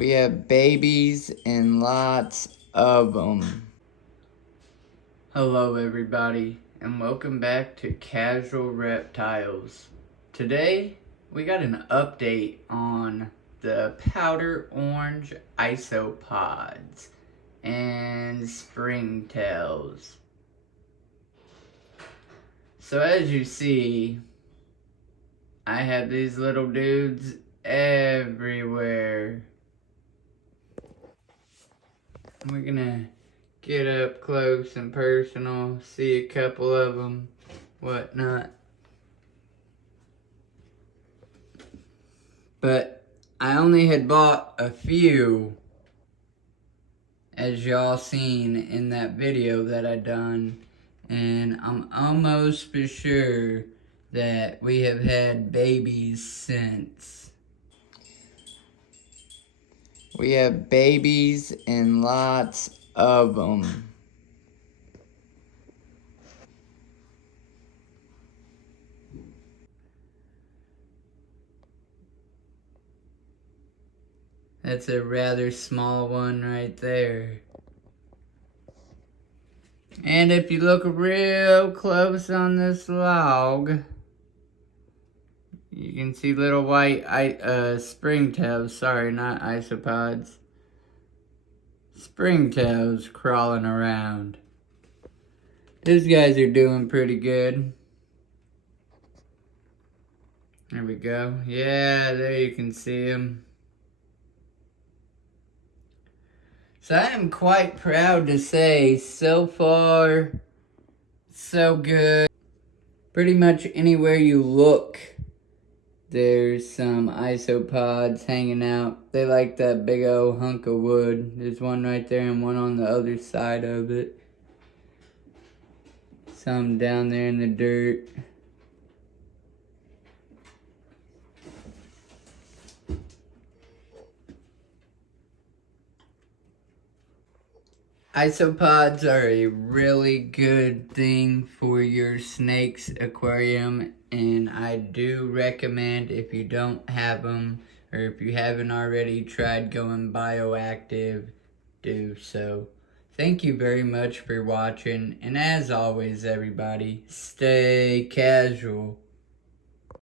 We have babies and lots of them. Hello everybody, and welcome back to Casual Reptiles. Today, we got an update on the powder orange isopods and springtails. So as you see, I have these little dudes everywhere. We're gonna get up close and personal, see a couple of them, whatnot. But I only had bought a few, as y'all seen in that video that I done, and I'm almost for sure that we have had babies since. We have babies and lots of them. That's a rather small one right there. And if you look real close on this log, you can see little white springtails, sorry, not isopods. Springtails crawling around. These guys are doing pretty good. There we go. Yeah, there you can see them. So I am quite proud to say, so far, so good. Pretty much anywhere you look, there's some isopods hanging out. They like that big old hunk of wood. There's one right there and one on the other side of it. Some down there in the dirt. Isopods are a really good thing for your snake's aquarium, and I do recommend, if you don't have them, or if you haven't already tried going bioactive, do so. Thank you very much for watching, and as always everybody, stay casual.